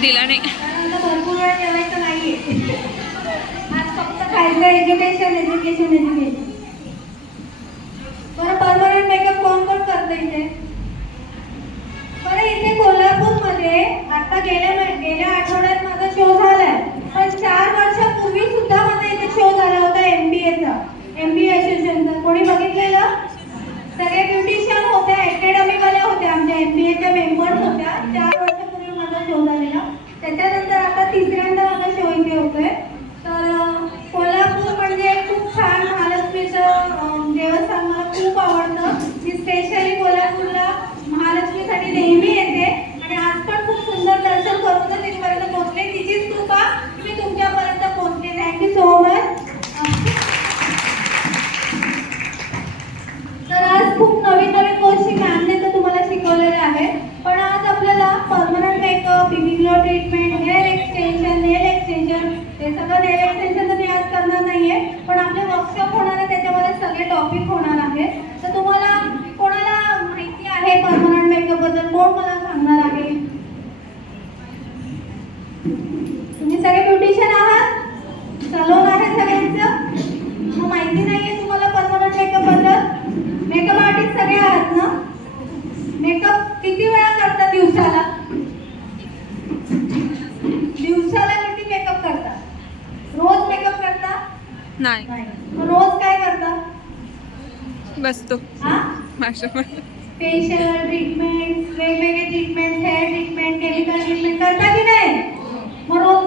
दिला नाही. भरपूर वेळ जेवायचं नाहीये. आज फक्त खायचं एज्युकेशन एज्युकेशन एज्युकेशन बरं परमनंट मेकअप कोण कोण करतं इथे? बरं इथे कोल्हापूरमध्ये आता गेल्या माझा त्याच्यानंतर आता तिसऱ्यांदा आता शो होतोय तर कोल्हापूर म्हणजे खूप छान महालक्ष्मीचं देवस्थान मला खूप आवडतं. मी स्पेशली कोल्हापूरला महालक्ष्मीसाठी नेहमी येते. आणि आज पण खूप सुंदर दर्शन करून तिथपर्यंत पोहोचले. तिचीच कृपा मी तुमच्यापर्यंत पोहोचले थँक्यू सो मच तर आज खूप नवीन नवीन गोष्टी मॅमने तर तुम्हाला शिकवलेल्या आहेत पण आज आपल्याला permanent makeup BB glow treatment hair extension nail extension हे सगळं नेल एक्सटेन्शन तर मी आज करणार नाहीये पण आपले वर्कशॉप होणार आहे त्याच्यामध्ये सगळे टॉपिक होणार आहे तर तुम्हाला कोणाला माहिती आहे परमनंट मेकअपबद्दल? कोण मला सांगणार आहे? तुम्ही सगळे ब्युटिशियन आहात? सलोन आहे सगळ्यांचं? मग माहिती नाहीये तुम्हाला परमनंट मेकअपबद्दल? मेकअप आर्टिस्ट सगळे आहात ना? मेकअप किती वेळा करतात दिवसाला किती मेकअप करता रोज मेकअप करता नाही. मग रोज काय करता? बसतो. हा? फेशियल ट्रीटमेंट वेगवेगळे ट्रीटमेंट हेअर ट्रीटमेंट